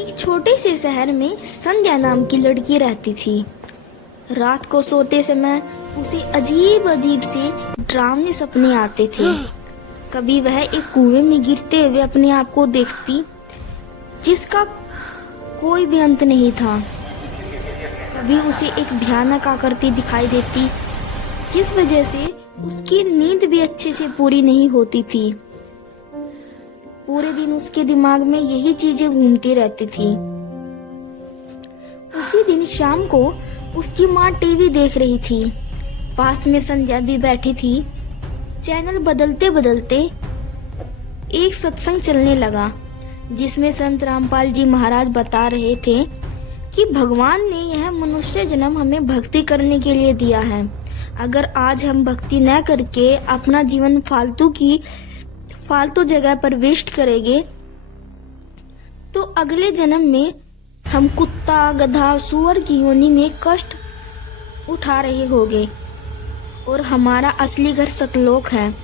एक छोटे से शहर में संध्या नाम की लड़की रहती थी। रात को सोते समय उसे अजीब अजीब से डरावने सपने आते थे। कभी वह एक कुएं में गिरते हुए अपने आप को देखती, जिसका कोई भी अंत नहीं था। कभी उसे एक भयानक आकृति दिखाई देती, जिस वजह से उसकी नींद भी अच्छे से पूरी नहीं होती थी। पूरे दिन उसके दिमाग में यही चीजें घूमती रहती थी। उसी दिन शाम को उसकी माँ टीवी देख रही थी। पास में संध्या भी बैठी थी। चैनल बदलते बदलते एक सत्संग चलने लगा, जिसमें संत रामपाल जी महाराज बता रहे थे कि भगवान ने यह मनुष्य जन्म हमें भक्ति करने के लिए दिया है। अगर आज हम भक्ति न करके अपना जीवन फालतू जगह पर वेस्ट करेंगे, तो अगले जन्म में हम कुत्ता, गधा, सुअर की योनि में कष्ट उठा रहे होंगे। और हमारा असली घर सतलोक है,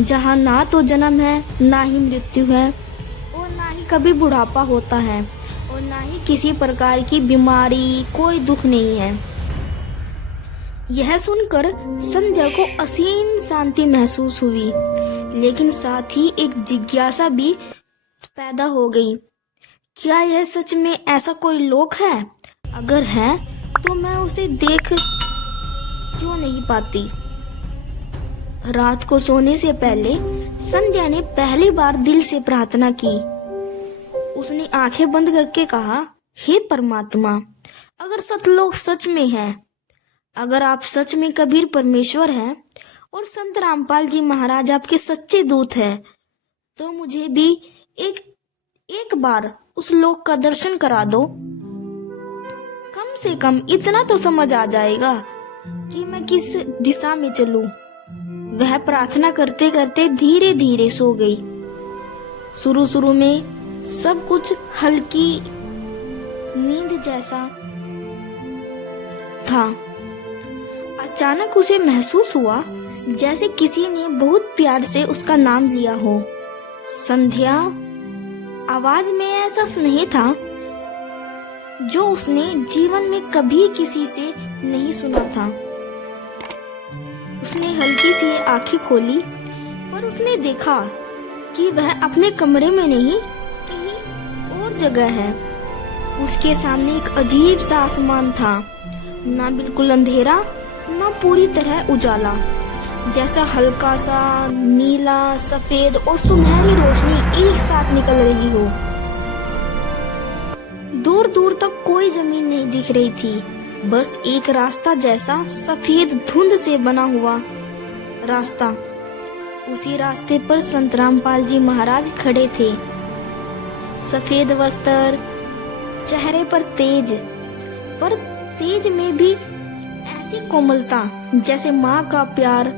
जहाँ ना तो जन्म है, ना ही मृत्यु है, और ना ही कभी बुढ़ापा होता है, और ना ही किसी प्रकार की बीमारी, कोई दुख नहीं है। यह सुनकर संध्या को असीम शांति महसूस हुई, लेकिन साथ ही एक जिज्ञासा भी पैदा हो गई। क्या यह सच में ऐसा कोई लोक है? अगर है तो मैं उसे देख क्यों नहीं पाती? रात को सोने से पहले संध्या ने पहली बार दिल से प्रार्थना की। उसने आंखें बंद करके कहा, हे परमात्मा, अगर सतलोक सच में है, अगर आप सच में कबीर परमेश्वर हैं और संत रामपाल जी महाराज आपके सच्चे दूत हैं, तो मुझे भी एक बार उस लोक का दर्शन करा दो। कम से कम इतना तो समझ आ जाएगा कि मैं किस दिशा में चलूं। वह प्रार्थना करते करते धीरे धीरे सो गई। शुरू में सब कुछ हल्की नींद जैसा था। अचानक उसे महसूस हुआ जैसे किसी ने बहुत प्यार से उसका नाम लिया हो। संध्या। आवाज में ऐसा स्नेह था जो उसने जीवन में कभी किसी से नहीं सुना था। उसने हल्की सी आंखें खोली, पर उसने देखा कि वह अपने कमरे में नहीं, कहीं और जगह है। उसके सामने एक अजीब सा आसमान था, ना बिल्कुल अंधेरा, ना पूरी तरह उजाला, जैसा हल्का सा नीला, सफेद और सुनहरी रोशनी एक साथ निकल रही हो। दूर दूर तक कोई जमीन नहीं दिख रही थी, बस एक रास्ता जैसा सफेद धुंध से बना हुआ रास्ता। उसी रास्ते पर संत रामपाल जी महाराज खड़े थे। सफेद वस्त्र, चेहरे पर तेज में भी ऐसी कोमलता जैसे माँ का प्यार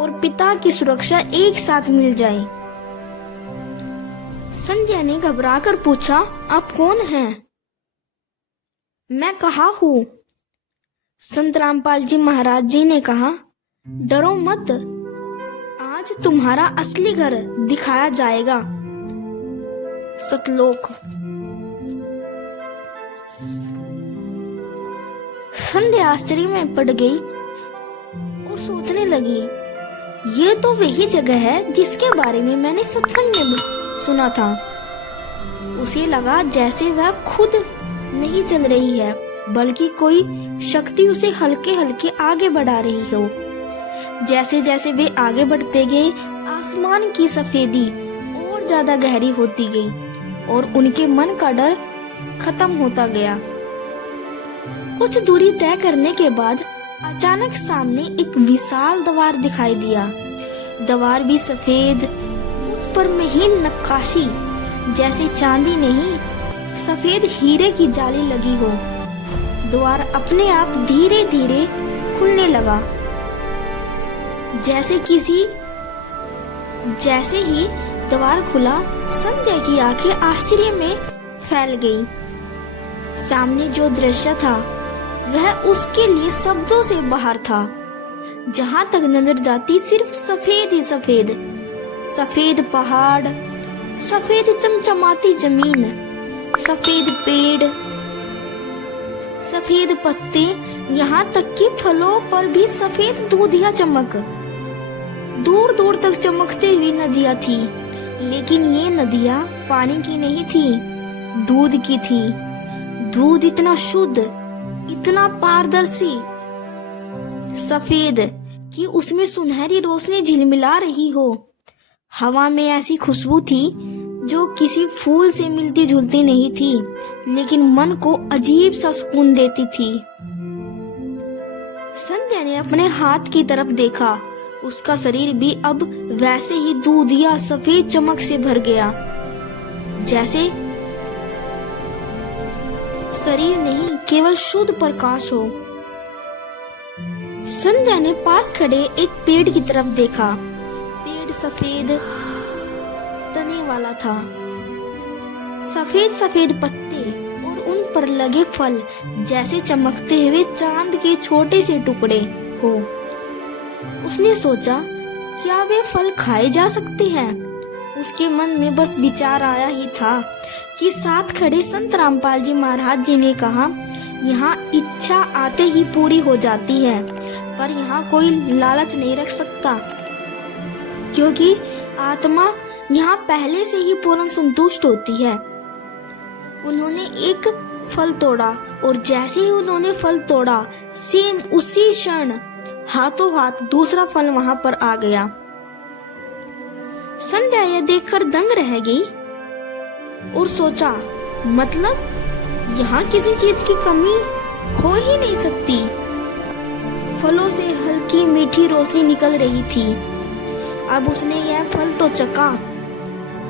और पिता की सुरक्षा एक साथ मिल जाए। संध्या ने घबराकर पूछा, आप कौन हैं? मैं कहाँ हूँ? संत रामपाल जी महाराज जी ने कहा, डरो मत, आज तुम्हारा असली घर दिखाया जाएगा, सतलोक। संध्या आश्चर्य में पड़ गई और सोचने लगी, ये तो वही जगह है जिसके बारे में मैंने सत्संग में सुना था। उसे लगा जैसे वह खुद नहीं चल रही है, बल्कि कोई शक्ति उसे हल्के हल्के आगे बढ़ा रही हो। जैसे जैसे वे आगे बढ़ते गए, आसमान की सफेदी और ज्यादा गहरी होती गई और उनके मन का डर खत्म होता गया। कुछ दूरी तय करने के बाद अचानक सामने एक विशाल द्वार दिखाई दिया। द्वार भी सफेद, उस पर महीन नक्काशी, जैसे चांदी नहीं, सफेद हीरे की जाली लगी हो। द्वार अपने आप धीरे धीरे खुलने लगा। जैसे ही द्वार खुला, संध्या की आंखें आश्चर्य में फैल गई। सामने जो दृश्य था वह उसके लिए शब्दों से बाहर था। जहां तक नजर जाती सिर्फ सफेद ही सफेद पहाड़, सफेद चमचमाती जमीन सफेद पेड़, सफेद पत्ते, यहाँ तक कि फलों पर भी सफेद दूधिया चमक। दूर दूर तक चमकती हुई नदियाँ थी, लेकिन ये नदियाँ पानी की नहीं थी, दूध की थी। दूध इतना शुद्ध, इतना पारदर्शी, सफेद कि उसमें सुनहरी रोशनी झिलमिला रही हो। हवा में ऐसी खुशबू थी जो किसी फूल से मिलती जुलती नहीं थी, लेकिन मन को अजीब सा सुकून देती थी। संध्या ने अपने हाथ की तरफ देखा। उसका शरीर भी अब वैसे ही दूधिया सफेद चमक से भर गया, जैसे शरीर नहीं, केवल शुद्ध प्रकाश हो। संध्या ने पास खड़े एक पेड़ की तरफ देखा। पेड़ सफेद तने वाला था, सफेद सफेद पत्ते और उन पर लगे फल जैसे चमकते हुए चांद के छोटे से टुकड़े हो। उसने सोचा, क्या वे फल खाए जा सकते हैं? उसके मन में बस विचार आया ही था कि साथ खड़े संत रामपाल जी महाराज जी ने कहा, यहाँ इच्छा आते ही पूरी हो जाती है, पर यहाँ कोई लालच नहीं रख सकता, क्योंकि आत्मा यहाँ पहले से ही पूर्ण संतुष्ट होती है। उन्होंने एक फल तोड़ा और जैसे ही उन्होंने फल तोड़ा, सेम उसी क्षण हाथों हाथ दूसरा फल वहां पर आ गया। संध्या यह देखकर दंग रह गई और सोचा, मतलब यहाँ किसी चीज की कमी हो ही नहीं सकती। फलों से हल्की मीठी रोशनी निकल रही थी। अब उसने यह फल तो चखा,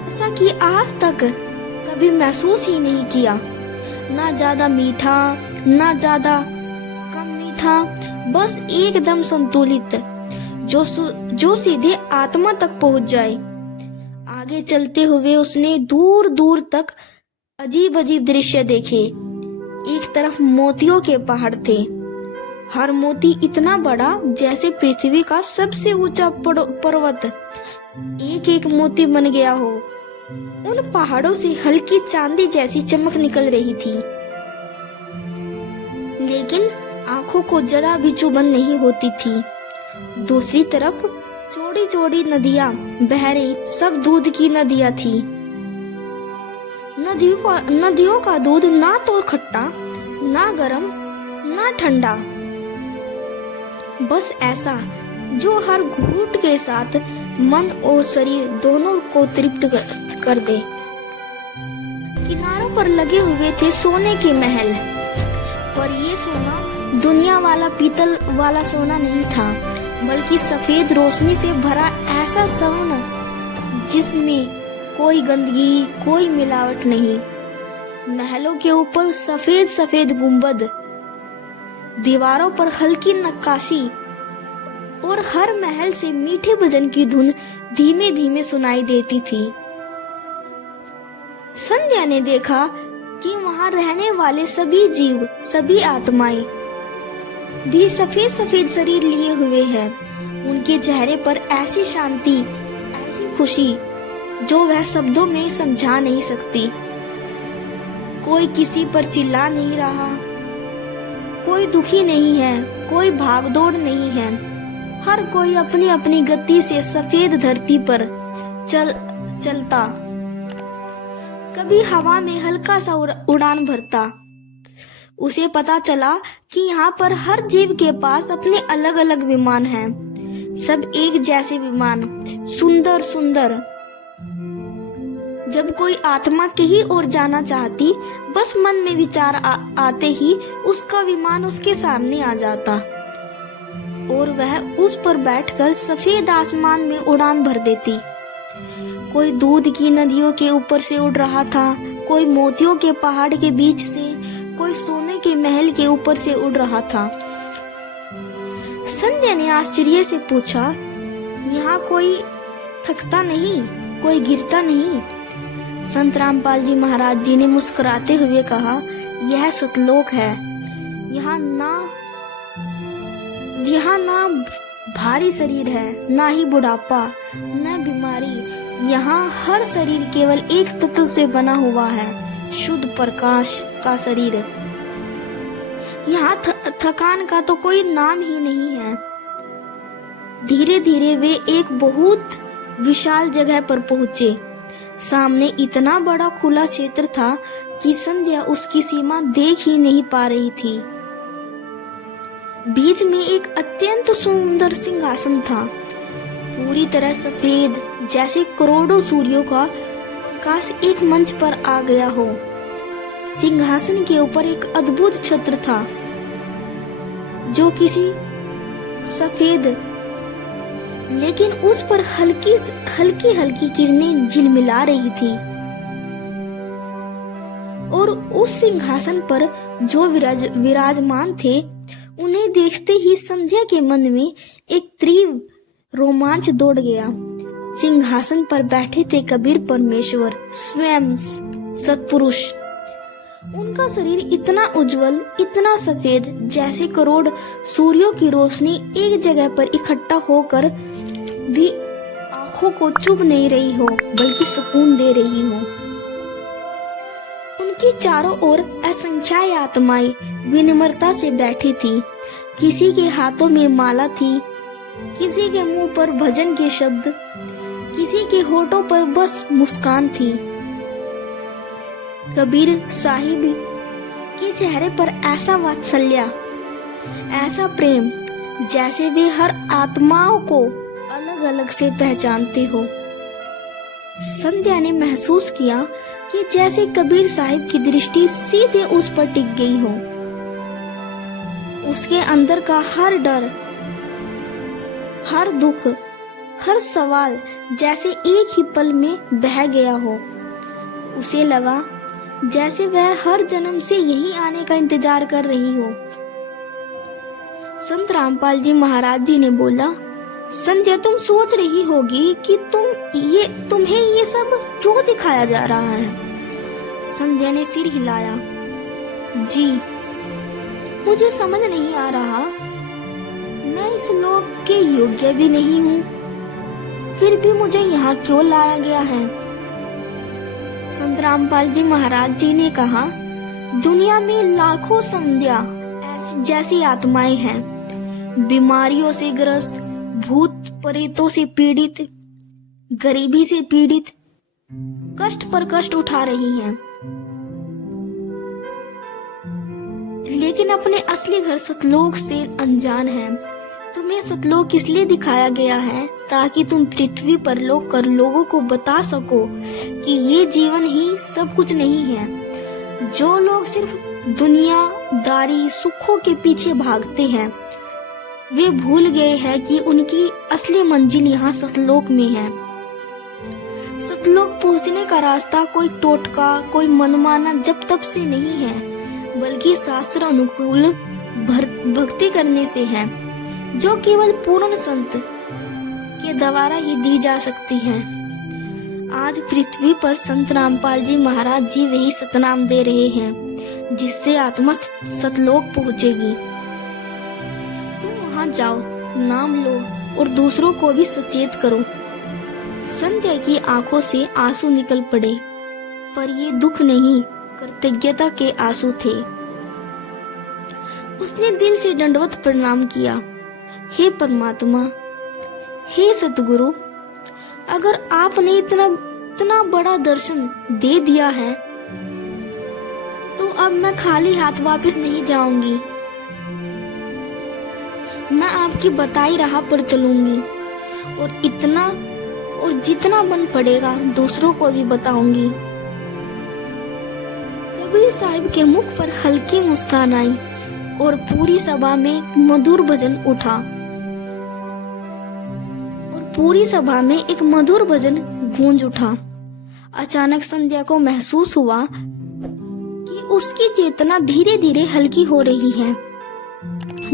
ऐसा कि आज तक कभी महसूस ही नहीं किया। ना ज्यादा मीठा, ना ज्यादा कम मीठा, बस एकदम संतुलित, जो सीधे आत्मा तक पहुंच जाए। आगे चलते हुए उसने दूर दूर तक अजीब अजीब दृश्य देखे। एक तरफ मोतियों के पहाड़ थे, हर मोती इतना बड़ा जैसे पृथ्वी का सबसे ऊंचा पर्वत एक एक मोती बन गया हो। उन पहाड़ों से हल्की चांदी जैसी चमक निकल रही थी, लेकिन आंखों को जरा भी चुभन नहीं होती थी। दूसरी तरफ चौड़ी चौड़ी नदियां बह रही, सब दूध की नदियां थी। नदियों का दूध ना तो खट्टा, ना गरम, ना ठंडा, बस ऐसा जो हर घूंट के साथ मन और शरीर दोनों को तृप्त कर दे। किनारों पर लगे हुए थे सोने के महल, पर ये सोना दुनिया वाला पीतल वाला सोना नहीं था, बल्कि सफेद रोशनी से भरा ऐसा स्वर्ण जिसमें कोई गंदगी, कोई मिलावट नहीं। महलों के ऊपर सफेद सफेद गुंबद, दीवारों पर हल्की नक्काशी और हर महल से मीठे भजन की धुन धीमे धीमे सुनाई देती थी। संध्या ने देखा कि वहां रहने वाले सभी जीव, सभी आत्माएं भी सफेद सफेद शरीर लिए हुए हैं। उनके चेहरे पर ऐसी शांति, ऐसी खुशी जो वह शब्दों में समझा नहीं सकती। कोई किसी पर चिल्ला नहीं रहा, कोई दुखी नहीं है, कोई भागदौड़ नहीं है। हर कोई अपनी अपनी गति से सफेद धरती पर चलता, कभी हवा में हल्का सा उड़ान भरता। उसे पता चला कि यहाँ पर हर जीव के पास अपने अलग अलग विमान हैं, सब एक जैसे विमान, सुंदर सुंदर। जब कोई आत्मा कहीं और जाना चाहती, बस मन में विचार आते ही उसका विमान उसके सामने आ जाता और वह उस पर बैठकर सफेद आसमान में उड़ान भर देती। कोई दूध की नदियों के ऊपर से उड़ रहा था, कोई मोतियों के पहाड़ के बीच से, कोई सोने के महल के ऊपर से उड़ रहा था। संध्या ने आश्चर्य से पूछा, यहाँ कोई थकता नहीं, कोई गिरता नहीं? संत रामपाल जी महाराज जी ने मुस्कुराते हुए कहा, यह सतलोक है। यहाँ ना भारी शरीर है, ना ही बुढ़ापा, न बीमारी। यहाँ हर शरीर केवल एक तत्व से बना हुआ है, शुद्ध प्रकाश का शरीर। यहाँ थकान का तो कोई नाम ही नहीं है। धीरे धीरे वे एक बहुत विशाल जगह पर पहुंचे। सामने इतना बड़ा खुला क्षेत्र था कि संध्या उसकी सीमा देख ही नहीं पा रही थी। बीच में एक अत्यंत सुंदर सिंहासन था, पूरी तरह सफेद, जैसे करोड़ों सूर्यों का प्रकाश एक मंच पर आ गया हो। सिंहासन के ऊपर एक अद्भुत छत्र था जो किसी सफेद, लेकिन उस पर हल्की हल्की किरणें झिलमिला रही थी। और उस सिंहासन पर जो विराजमान थे, उन्हें देखते ही संध्या के मन में एक तीव्र रोमांच दौड़ गया। सिंहासन पर बैठे थे कबीर परमेश्वर, स्वयं सत्पुरुष। उनका शरीर इतना उज्जवल, इतना सफेद, जैसे करोड़ सूर्यों की रोशनी एक जगह पर इकट्ठा होकर भी आंखों को चुभ नहीं रही हो, बल्कि सुकून दे रही हो। उनके चारों ओर असंख्यात आत्माएं विनम्रता से बैठी थी। किसी के हाथों में माला थी, किसी के मुंह पर भजन के शब्द, किसी के होठों पर बस मुस्कान थी। कबीर साहिब के चेहरे पर ऐसा वात्सल्य, ऐसा प्रेम, जैसे वे हर आत्माओं को अलग अलग से पहचानते हो। संध्या ने महसूस किया कि जैसे कबीर साहिब की दृष्टि सीधे उस पर टिक गई हो। उसके अंदर का हर डर, हर दुख, हर सवाल जैसे एक ही पल में बह गया हो। उसे लगा जैसे वह हर जन्म से यही आने का इंतजार कर रही हो। संत रामपाल जी महाराज जी ने बोला, संध्या, तुम सोच रही होगी कि तुम्हें ये सब क्यों दिखाया जा रहा है। संध्या ने सिर हिलाया। जी, मुझे समझ नहीं आ रहा। मैं इस लोक के योग्य भी नहीं हूँ, फिर भी मुझे यहाँ क्यों लाया गया है। संत रामपाल जी महाराज जी ने कहा, दुनिया में लाखों संध्या जैसी आत्माएं हैं, बीमारियों से ग्रस्त, भूत प्रेतों से पीड़ित, गरीबी से पीड़ित, कष्ट पर कष्ट उठा रही हैं, लेकिन अपने असली घर सतलोक से अनजान हैं। तुम्हें सतलोक इसलिए दिखाया गया है ताकि तुम पृथ्वी पर लोगों को बता सको कि ये जीवन ही सब कुछ नहीं है। जो लोग सिर्फ दुनियादारी सुखों के पीछे भागते हैं, वे भूल गए हैं कि उनकी असली मंजिल यहाँ सतलोक में है। सतलोक पहुँचने का रास्ता कोई टोटका, कोई मनमाना जप तप से नहीं है, बल्कि शास्त्र अनुकूल भक्ति करने से है, जो केवल पूर्ण संत के द्वारा ही दी जा सकती है। आज पृथ्वी पर संत रामपाल जी महाराज जी वही सतनाम दे रहे हैं, जिससे आत्मा सतलोक पहुंचेगी। तुम वहां जाओ, नाम लो और दूसरों को भी सचेत करो। संध्या की आंखों से आंसू निकल पड़े, पर ये दुख नहीं, कृतज्ञता के आंसू थे। उसने दिल से दंडवत प्रणाम किया। हे परमात्मा, हे सतगुरु, अगर आपने इतना बड़ा दर्शन दे दिया है, तो अब मैं खाली हाथ वापस नहीं जाऊंगी। मैं आपकी बताई राह पर चलूंगी और जितना बन पड़ेगा दूसरों को भी बताऊंगी। कबीर साहिब के मुख पर हल्की मुस्कान आई और पूरी सभा में मधुर भजन उठा। एक मधुर भजन गूंज उठा। अचानक संध्या को महसूस हुआ कि उसकी चेतना धीरे धीरे हल्की हो रही है,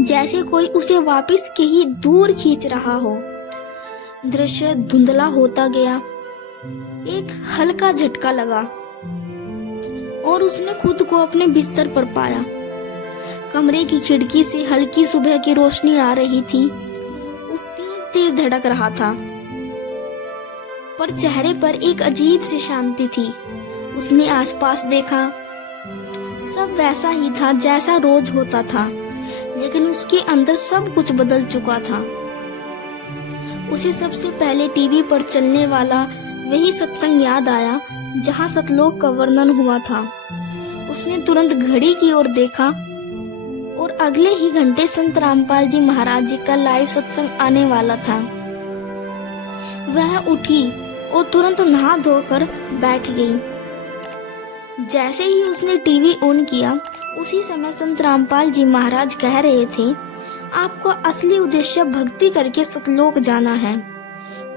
जैसे कोई उसे वापस कहीं दूर खींच रहा हो। दृश्य धुंधला होता गया। एक हल्का झटका लगा और उसने खुद को अपने बिस्तर पर पाया। कमरे की खिड़की से हल्की सुबह की रोशनी आ रही थी। वो तेज तेज धड़क रहा था, पर चेहरे पर एक अजीब सी शांति थी। उसने आसपास देखा, सब वैसा ही था जैसा रोज होता था, लेकिन उसके अंदर सब कुछ बदल चुका था। उसे सबसे पहले टीवी पर चलने वाला वही सत्संग याद आया जहां सतलोक का वर्णन हुआ था। उसने तुरंत घड़ी की ओर देखा और अगले ही घंटे संत रामपाल जी महाराज जी का लाइव सत्संग आने वाला था। वह उठी और तुरंत नहा धोकर बैठ गई। जैसे ही उसने टीवी ऑन किया, उसी समय संत रामपाल जी महाराज कह रहे थे, आपको असली उद्देश्य भक्ति करके सतलोक जाना है।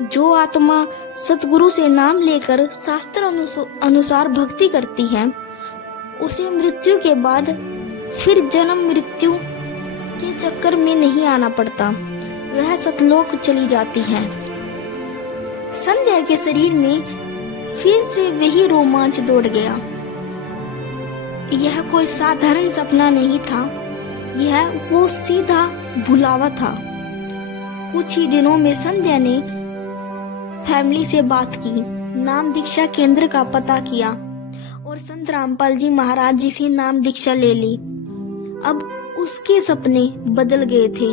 जो आत्मा सतगुरु से नाम लेकर शास्त्र अनुसार भक्ति करती है, उसे मृत्यु के बाद फिर जन्म मृत्यु के चक्कर में नहीं आना पड़ता, वह सतलोक चली जाती है। संध्या के शरीर में फिर से वही रोमांच दौड़ गया। यह कोई साधारण सपना नहीं था, यह वो सीधा भुलावा था। कुछ ही दिनों में संध्या ने फैमिली से बात की, नाम दीक्षा केंद्र का पता किया और संत रामपाल जी महाराज जी से नाम दीक्षा ले ली। अब उसके सपने बदल गए थे।